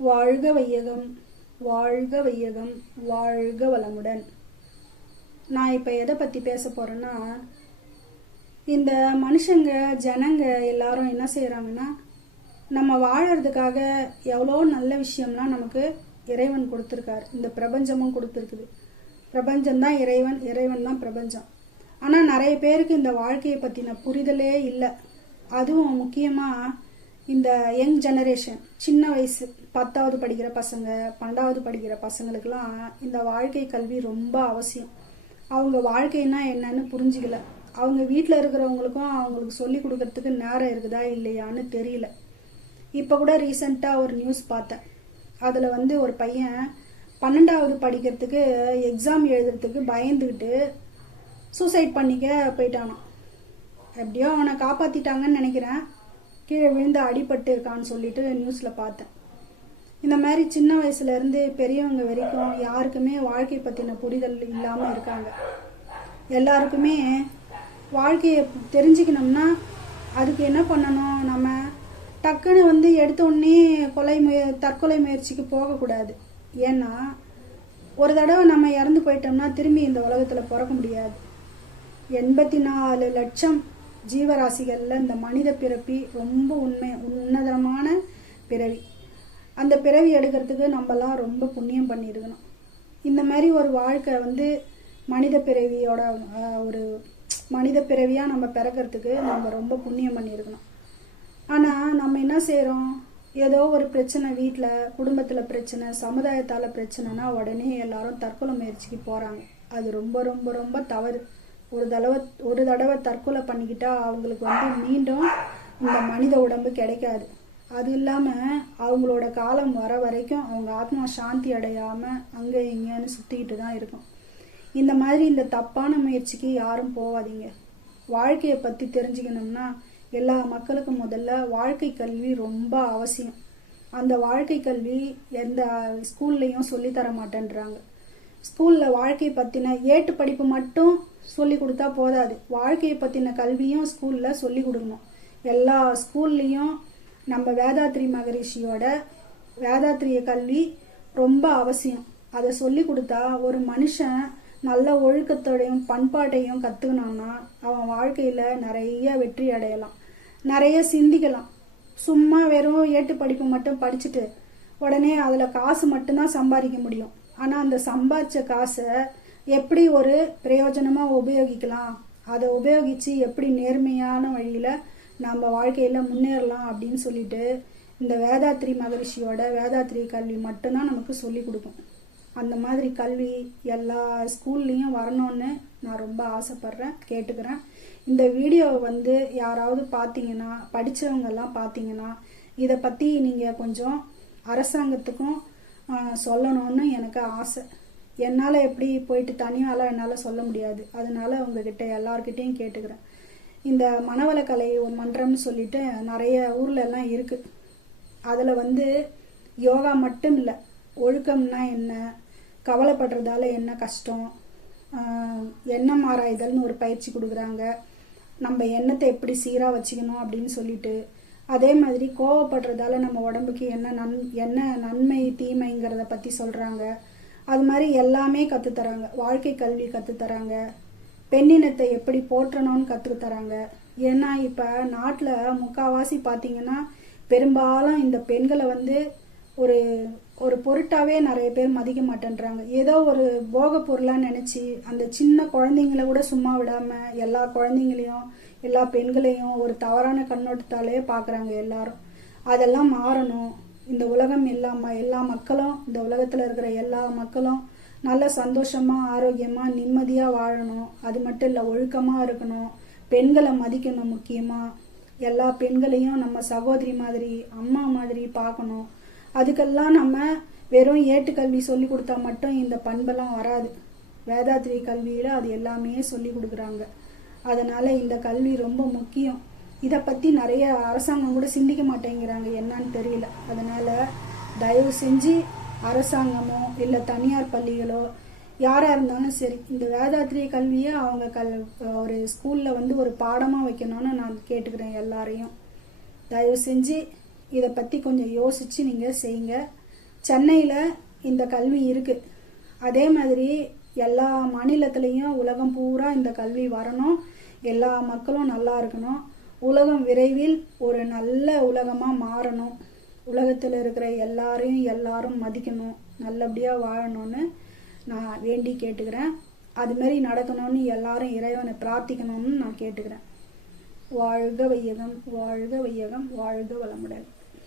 வாழ்க வையகம், வாழ்க வையகம், வாழ்க வளமுடன். நான் இப்போ எதை பற்றி பேச போகிறேன்னா, இந்த மனுஷங்க ஜனங்க எல்லாரும் என்ன செய்கிறாங்கன்னா, நம்ம வாழறதுக்காக எவ்வளோ நல்ல விஷயம்லாம் நமக்கு இறைவன் கொடுத்துருக்காரு. இந்த பிரபஞ்சமும் கொடுத்துருக்குது. பிரபஞ்சம்தான் இறைவன், இறைவன் தான் பிரபஞ்சம். ஆனால் நிறைய பேருக்கு இந்த வாழ்க்கையை பற்றின புரிதலே இல்லை. அதுவும் முக்கியமாக இந்த யங் ஜெனரேஷன், சின்ன வயசு 10வது படிக்கிற பசங்க, 12வது படிக்கிற பசங்களுக்கெல்லாம் இந்த வாழ்க்கை கல்வி ரொம்ப அவசியம். அவங்க வாழ்க்கைன்னா என்னன்னு புரிஞ்சுக்கல. அவங்க வீட்டில் இருக்கிறவங்களுக்கும் அவங்களுக்கு சொல்லி கொடுக்கறதுக்கு நேரம் இருக்குதா இல்லையான்னு தெரியல. இப்போ கூட ரீசெண்டாக ஒரு நியூஸ் பார்த்தேன். அதில் ஒரு பையன் 12வது படிக்கிறதுக்கு எக்ஸாம் எழுதுறதுக்கு பயந்துக்கிட்டு சூசைட் பண்ணிக்க போயிட்டானான். எப்படியோ அவனை காப்பாற்றிட்டாங்கன்னு நினைக்கிறேன். கீழே விழுந்து அடிபட்டு இருக்கான்னு சொல்லிட்டு நியூஸில் பார்த்தேன். இந்த மாதிரி சின்ன வயசுலேருந்து பெரியவங்க வரைக்கும் யாருக்குமே வாழ்க்கை பற்றின புரிதல் இல்லாமல் இருக்காங்க. எல்லாருக்குமே வாழ்க்கையை தெரிஞ்சுக்கணும்னா அதுக்கு என்ன பண்ணணும், நம்ம டக்குன்னு எடுத்த உடனே தற்கொலை முயற்சிக்கு போகக்கூடாது. ஏன்னா ஒரு தடவை நம்ம இறந்து போயிட்டோம்னா திரும்பி இந்த உலகத்தில் பிறக்க முடியாது. 84 லட்சம் ஜீவராசிகளில் இந்த மனித பிறப்பி ரொம்ப உன்னதமான பிறவி. அந்த பிறவி எடுக்கிறதுக்கு நம்மலாம் ரொம்ப புண்ணியம் பண்ணியிருக்கணும். இந்த மாதிரி ஒரு வாழ்க்கை மனித பிறவியோட ஒரு மனித பிறவியாக நம்ம பிறக்கிறதுக்கு நம்ம ரொம்ப புண்ணியம் பண்ணியிருக்கணும். ஆனால் நம்ம என்ன செய்கிறோம், ஏதோ ஒரு பிரச்சனை, வீட்டில் குடும்பத்தில் பிரச்சனை, சமுதாயத்தால் பிரச்சனைனா உடனே எல்லாரும் தற்கொலை முயற்சிக்கு போகிறாங்க. அது ரொம்ப ரொம்ப ரொம்ப தவறு. ஒரு தடவை தற்கொலை பண்ணிக்கிட்டா அவங்களுக்கு மீண்டும் இந்த மனித உடம்பு கிடைக்காது. அது இல்லாமல் அவங்களோட காலம் வர வரைக்கும் அவங்க ஆத்மா சாந்தி அடையாமல் அங்கே இங்கேன்னு சுற்றிக்கிட்டு தான் இருக்கும். இந்த மாதிரி இந்த தப்பான முயற்சிக்கு யாரும் போகாதீங்க. வாழ்க்கையை பற்றி தெரிஞ்சுக்கணும்னா எல்லா மக்களுக்கும் முதல்ல வாழ்க்கை கல்வி ரொம்ப அவசியம். அந்த வாழ்க்கை கல்வி எந்த ஸ்கூல்லையும் சொல்லித்தர மாட்டேன்றாங்க. ஸ்கூலில் வாழ்க்கை பற்றின ஏட்டு படிப்பு மட்டும் சொல்லி கொடுத்தா போதாது. வாழ்க்கையை பற்றின கல்வியும் ஸ்கூலில் சொல்லி கொடுக்கணும். எல்லா ஸ்கூல்லையும் நம்ம வேதாத்ரி மகரிஷியோட வேதாத்ரிய கல்வி ரொம்ப அவசியம். அதை சொல்லி கொடுத்தா ஒரு மனுஷன் நல்ல ஒழுக்கத்தோடையும் பண்பாட்டையும் கற்றுக்கணும்னா அவன் வாழ்க்கையில் நிறைய வெற்றி அடையலாம், நிறைய சிந்திக்கலாம். சும்மா வெறும் ஏட்டு படிப்பு மட்டும் படிச்சுட்டு உடனே அதில் காசு மட்டும்தான் சம்பாதிக்க முடியும். ஆனால் அந்த சம்பாதிச்ச காசை எப்படி ஒரு பிரயோஜனமாக உபயோகிக்கலாம், அதை உபயோகித்து எப்படி நேர்மையான வழியில் நம்ம வாழ்க்கையில் முன்னேறலாம் அப்படின்னு சொல்லிட்டு இந்த வேதாத்ரி மகரிஷியோட வேதாத்ரி கல்வி மட்டும்தான் நமக்கு சொல்லி கொடுக்கும். அந்த மாதிரி கல்வி எல்லா ஸ்கூல்லையும் வரணும்னு நான் ரொம்ப ஆசைப்பட்றேன், கேட்டுக்கிறேன். இந்த வீடியோவை யாராவது பார்த்தீங்கன்னா, படித்தவங்கெல்லாம் பார்த்தீங்கன்னா இதை பற்றி நீங்கள் கொஞ்சம் அரசாங்கத்துக்கும் சொல்லணும்னு எனக்கு ஆசை. என்னால் எப்படி போயிட்டு தனியால் என்னால் சொல்ல முடியாது. அதனால உங்ககிட்ட எல்லார்கிட்டையும் கேட்டுக்கிறேன். இந்த மனவளக்கலை மன்றம்னு சொல்லிட்டு நிறைய ஊர்லெல்லாம் இருக்குது. அதில் யோகா மட்டும் இல்லை, ஒழுக்கம்னா என்ன, கவலைப்படுறதால என்ன கஷ்டம், எண்ணம் ஆராய்தல்னு ஒரு பயிற்சி கொடுக்குறாங்க. நம்ம எண்ணத்தை எப்படி சீராக வச்சுக்கணும் அப்படின்னு சொல்லிட்டு, அதே மாதிரி கோவப்படுறதால நம்ம உடம்புக்கு என்ன நன்மை தீமைங்கிறத பற்றி சொல்கிறாங்க. அது மாதிரி எல்லாமே கற்றுத்தராங்க. வாழ்க்கை கல்வி கற்றுத்தராங்க. பெண்ணினத்தை எப்படி போற்றணும்னு கற்றுத்தராங்க. ஏன்னா இப்போ நாட்டில் முக்கால்வாசி பார்த்தீங்கன்னா பெரும்பாலும் இந்த பெண்களை ஒரு ஒரு பொருட்டாவே நிறைய பேர் மதிக்க மாட்டேன்றாங்க. ஏதோ ஒரு போக பொருளாக நினச்சி அந்த சின்ன குழந்தைங்கள கூட சும்மா விடாமல் எல்லா குழந்தைங்களையும் எல்லா பெண்களையும் ஒரு தவறான கண்ணோட்டத்தாலே பார்க்குறாங்க எல்லாரும். அதெல்லாம் மாறணும். இந்த உலகம் எல்லா மக்களும், இந்த உலகத்தில் இருக்கிற எல்லா மக்களும் நல்ல சந்தோஷமாக ஆரோக்கியமாக நிம்மதியாக வாழணும். அது மட்டும் இல்லை, ஒழுக்கமாக இருக்கணும், பெண்களை மதிக்கணும். முக்கியமாக எல்லா பெண்களையும் நம்ம சகோதரி மாதிரி அம்மா மாதிரி பார்க்கணும். அதுக்கெல்லாம் நம்ம வெறும் ஏட்டுக்கல்வி சொல்லி கொடுத்தா மட்டும் இந்த பண்பெல்லாம் வராது. வேதாத்ரி கல்வியில் அது எல்லாமே சொல்லி கொடுக்குறாங்க. அதனால் இந்த கல்வி ரொம்ப முக்கியம். இதை பற்றி நிறைய அரசாங்கம் கூட சிந்திக்க மாட்டேங்கிறாங்க, என்னன்னு தெரியல. அதனால் தயவு செஞ்சு அரசாங்கமோ இல்லை தனியார் பள்ளிகளோ யாராக இருந்தாலும் சரி, இந்த வேதாத்ரிய கல்வியை அவங்க ஒரு ஸ்கூலில் ஒரு பாடமாக வைக்கணும்னு நான் கேட்டுக்கிறேன் எல்லாரையும். தயவு செஞ்சு இதை பற்றி கொஞ்சம் யோசித்து நீங்கள் செய்யுங்க. சென்னையில் இந்த கல்வி இருக்குது. அதே மாதிரி எல்லா மாநிலத்திலையும் உலகம் பூரா இந்த கல்வி வரணும். எல்லா மக்களும் நல்லா இருக்கணும். உலகம் விரைவில் ஒரு நல்ல உலகமாக மாறணும். உலகத்தில் இருக்கிற எல்லாரும் மதிக்கணும், நல்லபடியாக வாழணும்னு நான் வேண்டி கேட்டுக்கிறேன். அதுமாரி நடக்கணும்னு எல்லாரும் இறைவனை பிரார்த்திக்கணும்னு நான் கேட்டுக்கிறேன். வாழ்க வையகம், வாழ்க வையகம், வாழ்க வளமுடன்.